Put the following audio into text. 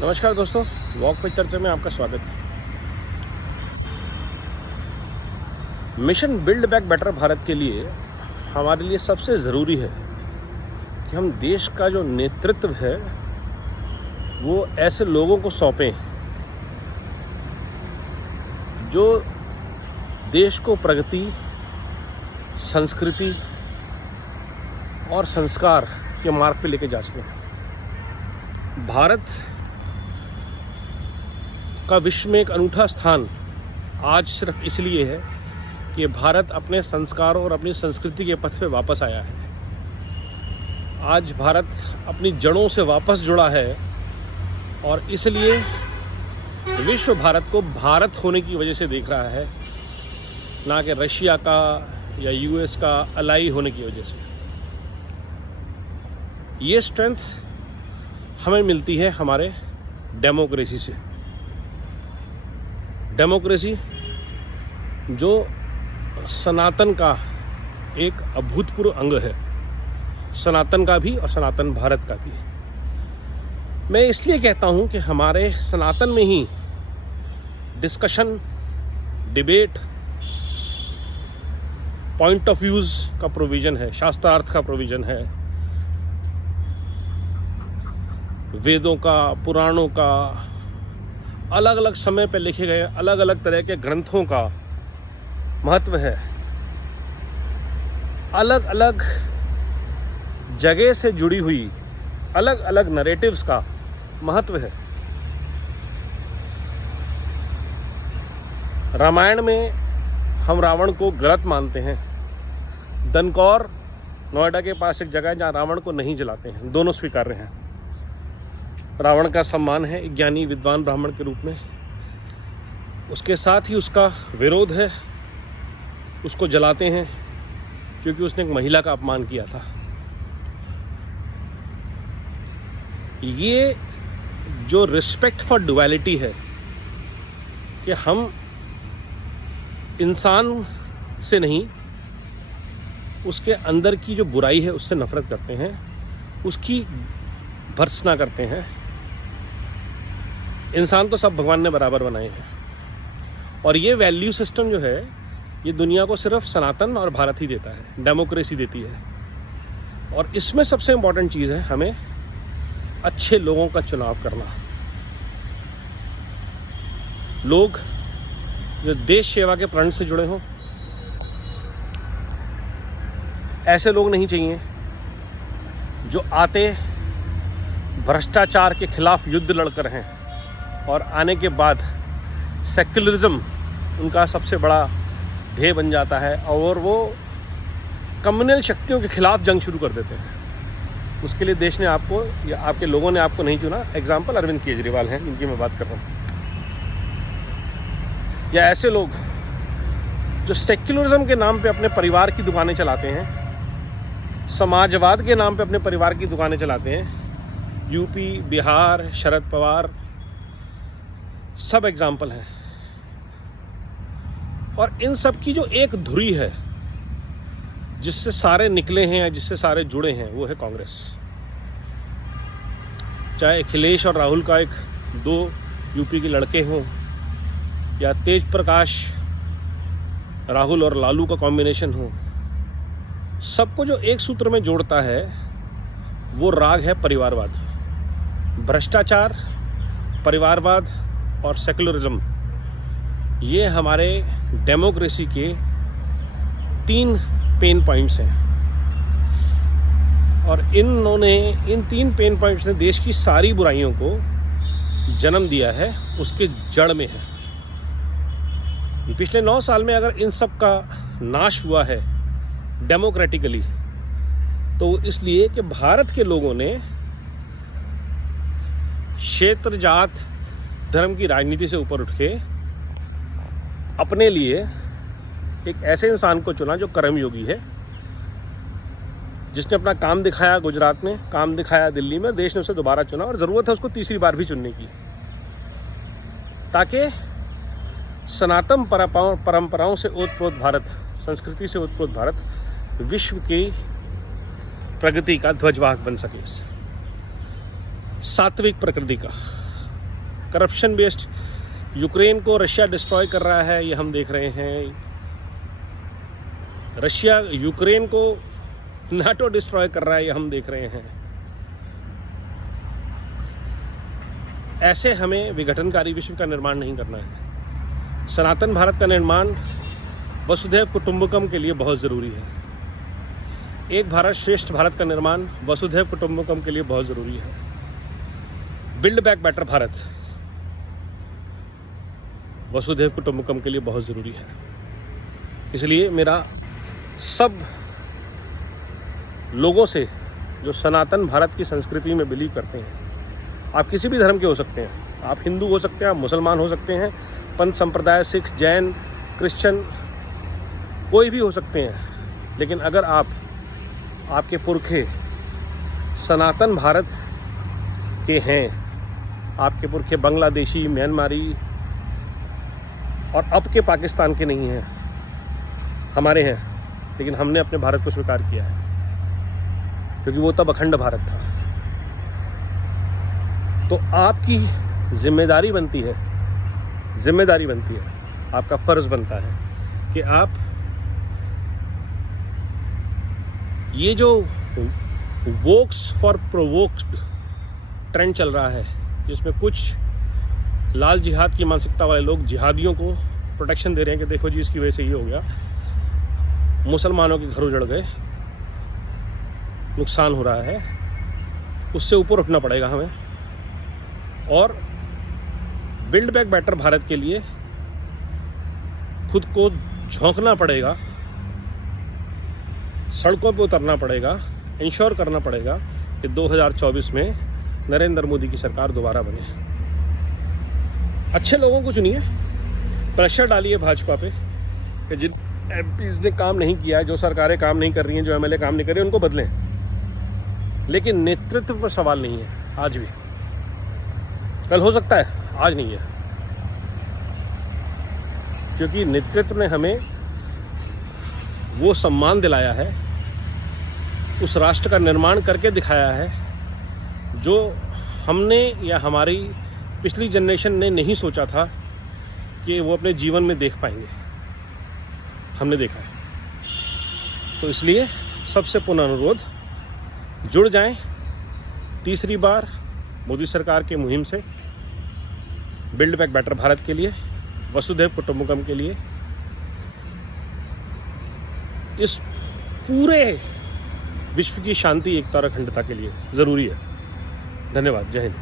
नमस्कार दोस्तों, वॉक पे चर्चा में आपका स्वागत है। Mission build back better Bharat के लिए हमारे लिए सबसे ज़रूरी है कि हम देश का जो नेतृत्व है वो ऐसे लोगों को सौंपें जो देश को प्रगति, संस्कृति और संस्कार के मार्ग पे लेके जा सकें। भारत का विश्व में एक अनूठा स्थान आज सिर्फ इसलिए है कि भारत अपने संस्कारों और अपनी संस्कृति के पथ पे वापस आया है। आज भारत अपनी जड़ों से वापस जुड़ा है और इसलिए विश्व भारत को भारत होने की वजह से देख रहा है, ना कि रशिया का या यूएस का अलाई होने की वजह से। ये स्ट्रेंथ हमें मिलती है हमारे डेमोक्रेसी से। डेमोक्रेसी जो सनातन का एक अभूतपूर्व अंग है, सनातन का भी और सनातन भारत का भी। मैं इसलिए कहता हूं कि हमारे सनातन में ही discussion, debate, point of views का प्रोविज़न है, शास्त्रार्थ का प्रोविज़न है, वेदों का, पुराणों का, अलग अलग समय पर लिखे गए अलग अलग तरह के ग्रंथों का महत्व है। अलग अलग जगह से जुड़ी हुई अलग अलग नरेटिव्स का महत्व है। रामायण में हम रावण को गलत मानते हैं। दनकौर, नोएडा के पास एक जगह है जहाँ रावण को नहीं जलाते हैं, दोनों स्वीकार्य हैं। रावण का सम्मान है एक ज्ञानी विद्वान ब्राह्मण के रूप में, उसके साथ ही उसका विरोध है, उसको जलाते हैं क्योंकि उसने एक महिला का अपमान किया था। ये जो रिस्पेक्ट फॉर ड्युअलिटी है कि हम इंसान से नहीं, उसके अंदर की जो बुराई है उससे नफरत करते हैं, उसकी भर्त्सना करते हैं। इंसान तो सब भगवान ने बराबर बनाए हैं और ये वैल्यू सिस्टम जो है ये दुनिया को सिर्फ सनातन और भारत ही देता है, डेमोक्रेसी देती है। और इसमें सबसे इम्पॉर्टेंट चीज़ है हमें अच्छे लोगों का चुनाव करना। लोग जो देश सेवा के प्रण से जुड़े हों, ऐसे लोग नहीं चाहिए जो आते भ्रष्टाचार के खिलाफ युद्ध लड़कर हैं और आने के बाद सेक्युलरिज्म उनका सबसे बड़ा ध्येय बन जाता है और वो कम्युनल शक्तियों के खिलाफ जंग शुरू कर देते हैं। उसके लिए देश ने आपको या आपके लोगों ने आपको नहीं चुना। एग्जाम्पल अरविंद केजरीवाल हैं जिनकी मैं बात कर रहा हूँ, या ऐसे लोग जो सेक्युलरिज्म के नाम पे अपने परिवार की दुकानें चलाते हैं, समाजवाद के नाम पे अपने परिवार की दुकानें चलाते हैं। यूपी, बिहार, शरद पवार सब एग्जाम्पल हैं। और इन सब की जो एक धुरी है जिससे सारे निकले हैं या जिससे सारे जुड़े हैं वो है कांग्रेस। चाहे अखिलेश और राहुल का एक दो यूपी के लड़के हों, या तेज प्रकाश राहुल और लालू का कॉम्बिनेशन हो, सबको जो एक सूत्र में जोड़ता है वो राग है परिवारवाद। भ्रष्टाचार, परिवारवाद और सेक्युलरिज्म, ये हमारे डेमोक्रेसी के 3 पेन पॉइंट्स हैं। और इन 3 पेन पॉइंट्स ने देश की सारी बुराइयों को जन्म दिया है, उसके जड़ में है। पिछले 9 साल में अगर इन सब का नाश हुआ है डेमोक्रेटिकली, तो इसलिए कि भारत के लोगों ने क्षेत्र, जात, धर्म की राजनीति से ऊपर उठ के अपने लिए एक ऐसे इंसान को चुना जो कर्मयोगी है, जिसने अपना काम दिखाया गुजरात में, काम दिखाया दिल्ली में, देश ने उसे दोबारा चुना और ज़रूरत है उसको तीसरी बार भी चुनने की, ताकि सनातन परंपराओं से ओतप्रोत भारत, संस्कृति से ओतप्रोत भारत विश्व की प्रगति का ध्वजवाहक बन सके। सात्विक प्रकृति का, करप्शन बेस्ड यूक्रेन को रशिया डिस्ट्रॉय कर रहा है, ये हम देख रहे हैं। रशिया यूक्रेन को नाटो डिस्ट्रॉय कर रहा है, ये हम देख रहे हैं। ऐसे हमें विघटनकारी विश्व का निर्माण नहीं करना है। सनातन भारत का निर्माण वसुधैव कुटुंबकम के लिए बहुत ज़रूरी है। एक भारत श्रेष्ठ भारत का निर्माण वसुधैव कुटुंबकम के लिए बहुत ज़रूरी है। बिल्ड बैक बेटर भारत वसुधैव कुटुंबकम के लिए बहुत ज़रूरी है। इसलिए मेरा सब लोगों से जो सनातन भारत की संस्कृति में बिलीव करते हैं, आप किसी भी धर्म के हो सकते हैं, आप हिंदू हो सकते हैं, आप मुसलमान हो सकते हैं, पंथ संप्रदाय, सिख, जैन, क्रिश्चियन, कोई भी हो सकते हैं, लेकिन अगर आपके पुरखे सनातन भारत के हैं, आपके पुरखे बांग्लादेशी, म्यांमारी और अब के पाकिस्तान के नहीं हैं, हमारे हैं, लेकिन हमने अपने भारत को स्वीकार किया है क्योंकि वो तब अखंड भारत था। तो आपकी जिम्मेदारी बनती है, आपका फ़र्ज़ बनता है कि आप ये जो वोक्स फॉर प्रोवोक्ड ट्रेंड चल रहा है, जिसमें कुछ लाल जिहाद की मानसिकता वाले लोग जिहादियों को प्रोटेक्शन दे रहे हैं कि देखो जी इसकी वजह से ये हो गया, मुसलमानों के घर उजड़ गए, नुकसान हो रहा है, उससे ऊपर उठना पड़ेगा हमें और बिल्ड बैक बेटर भारत के लिए खुद को झोंकना पड़ेगा, सड़कों पे उतरना पड़ेगा, इंश्योर करना पड़ेगा कि 2024 में नरेंद्र मोदी की सरकार दोबारा बने। अच्छे लोगों को चुनिए, प्रेशर डालिए भाजपा पे कि जिन एमपीज़ ने काम नहीं किया, जो सरकारें काम नहीं कर रही हैं, जो एमएलए काम नहीं कर रहे हैं, उनको बदलें, लेकिन नेतृत्व पर सवाल नहीं है आज भी। कल हो सकता है, आज नहीं है, क्योंकि नेतृत्व ने हमें वो सम्मान दिलाया है, उस राष्ट्र का निर्माण करके दिखाया है जो हमने या हमारी पिछली जनरेशन ने नहीं सोचा था कि वो अपने जीवन में देख पाएंगे। हमने देखा है। तो इसलिए सबसे पुनः अनुरोध, जुड़ जाएं तीसरी बार मोदी सरकार के मुहिम से, बिल्ड बैक बेटर भारत के लिए, वसुधैव कुटुंबकम के लिए, इस पूरे विश्व की शांति, एकता और अखंडता के लिए ज़रूरी है। धन्यवाद। जय हिंद।